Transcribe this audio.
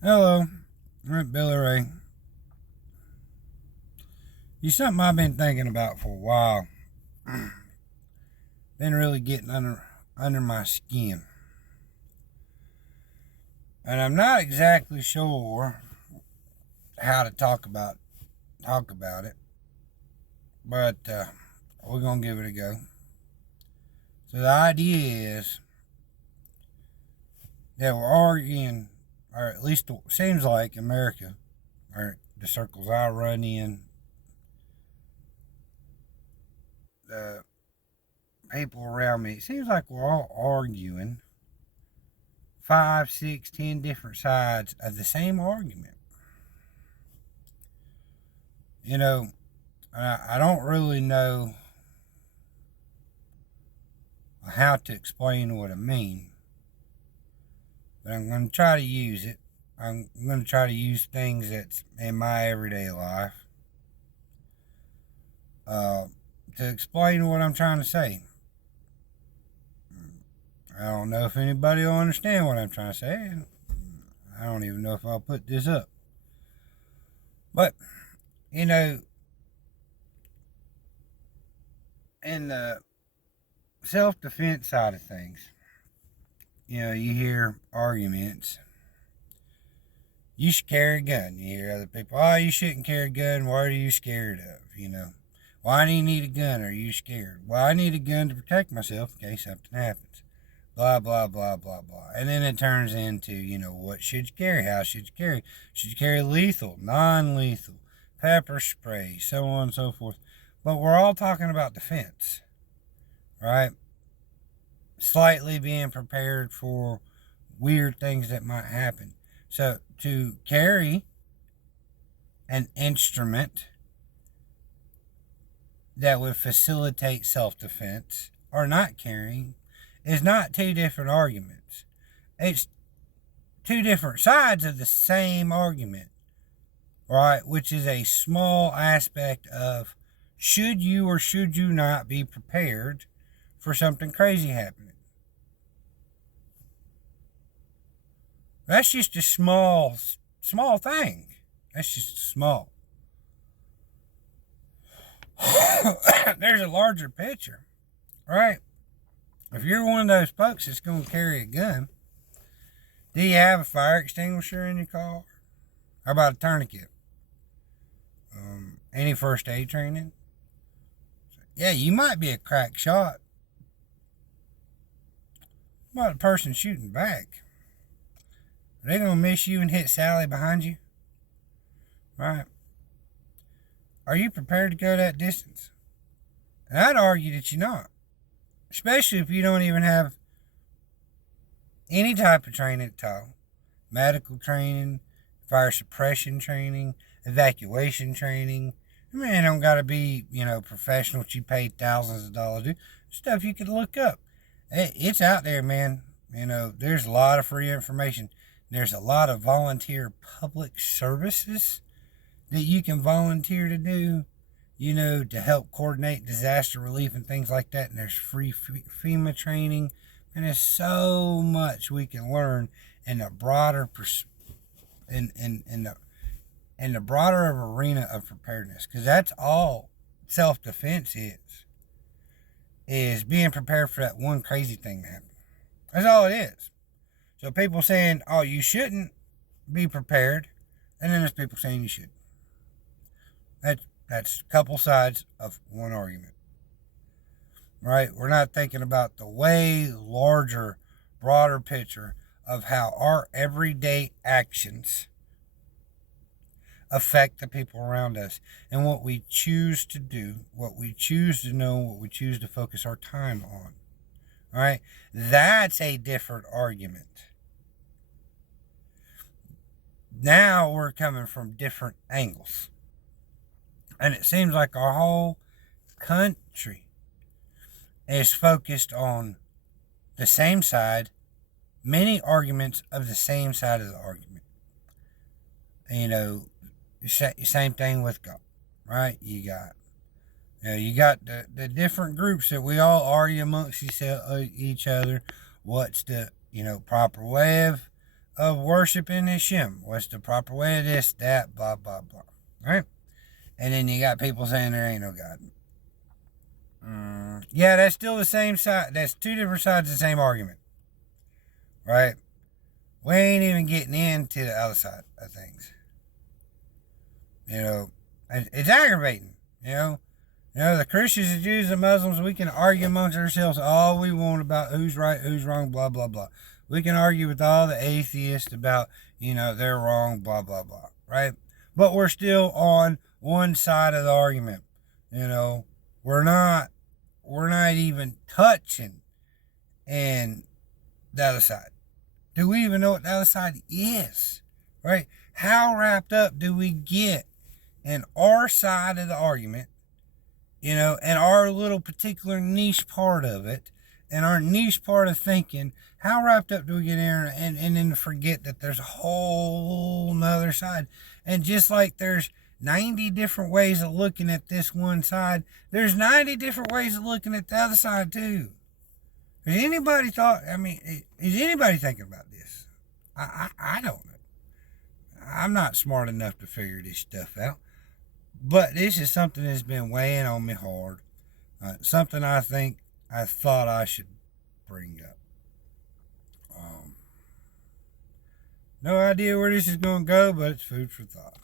Hello, I'm Billy Ray. You something I've been thinking about for a while. Been really getting under my skin, and I'm not exactly sure how to talk about it, but we're gonna give it a go. So the idea is that we're arguing, or at least it seems like America, or the circles I run in, the people around me. It seems like we're all arguing five, six, 10 different sides of the same argument. You know, I don't really know how to explain what I mean, but I'm going to try to use it. I'm going to try to use things that's in my everyday life uh, to explain what I'm trying to say. I don't know if anybody will understand what I'm trying to say. I don't even know if I'll put this up. But, you know, in the self defense side of things, you hear arguments. You should carry a gun. You hear other people, oh, you shouldn't carry a gun. What are you scared of? Why do you need a gun? Are you scared? Well, I need a gun to protect myself in case something happens. Blah, blah, blah, blah, blah. And then it turns into, what should you carry? How should you carry? Should you carry lethal, non lethal, pepper spray, so on and so forth? But we're all talking about defense, right? Slightly being prepared for weird things that might happen. So to carry an instrument that would facilitate self defense or not carrying is not two different arguments. It's two different sides of the same argument, right? Which is a small aspect of should you or should you not be prepared for something crazy happening. That's just a small thing. That's just small. There's a larger picture, right? If you're one of those folks that's going to carry a gun, do you have a fire extinguisher in your car? How about a tourniquet? Any first aid training? Yeah, you might be a crack shot. What about a person shooting back? Are they going to miss you and hit Sally behind you? Right? Are you prepared to go that distance? And I'd argue that you're not. Especially if you don't even have any type of training at all. Medical training, fire suppression training, evacuation training. Man, don't gotta be, professional that you paid thousands of dollars to. Stuff you could look up. It's out there, man. There's a lot of free information. There's a lot of volunteer public services that you can volunteer to do, to help coordinate disaster relief and things like that. And there's free FEMA training. And there's so much we can learn in a broader in the broader arena of preparedness, because that's all self-defense is being prepared for that one crazy thing to happen. That's all it is. So people saying, oh, you shouldn't be prepared, and then there's people saying you should. That's a couple sides of one argument, right? We're not thinking about the way larger, broader picture of how our everyday actions affect the people around us and what we choose to do, what we choose to know, what we choose to focus our time on. All right? That's a different argument. Now we're coming from different angles. And it seems like our whole country is focused on the same side, many arguments of the same side of the argument. Same thing with God, right? You got the different groups that we all argue amongst each other. What's the proper way of worshiping Hashem. What's the proper way of this, that, blah, blah, blah. Right? And then you got people saying there ain't no God. Yeah, that's still the same side. That's two different sides of the same argument. Right? We ain't even getting into the other side of things. You know, it's aggravating. You know, the Christians, the Jews, the Muslims, we can argue amongst ourselves all we want about who's right, who's wrong, blah, blah, blah. We can argue with all the atheists about, they're wrong, blah, blah, blah, right? But we're still on one side of the argument. We're not even touching and the other side. Do we even know what the other side is, right? How wrapped up do we get in our side of the argument, and our little particular niche part of it, and our niche part of thinking? How wrapped up do we get in and then forget that there's a whole nother side? And just like there's 90 different ways of looking at this one side, there's 90 different ways of looking at the other side too. Is anybody thinking about this? I don't know. I'm not smart enough to figure this stuff out. But this is something that's been weighing on me hard. Something I thought I should bring up. No idea where this is going to go, but it's food for thought.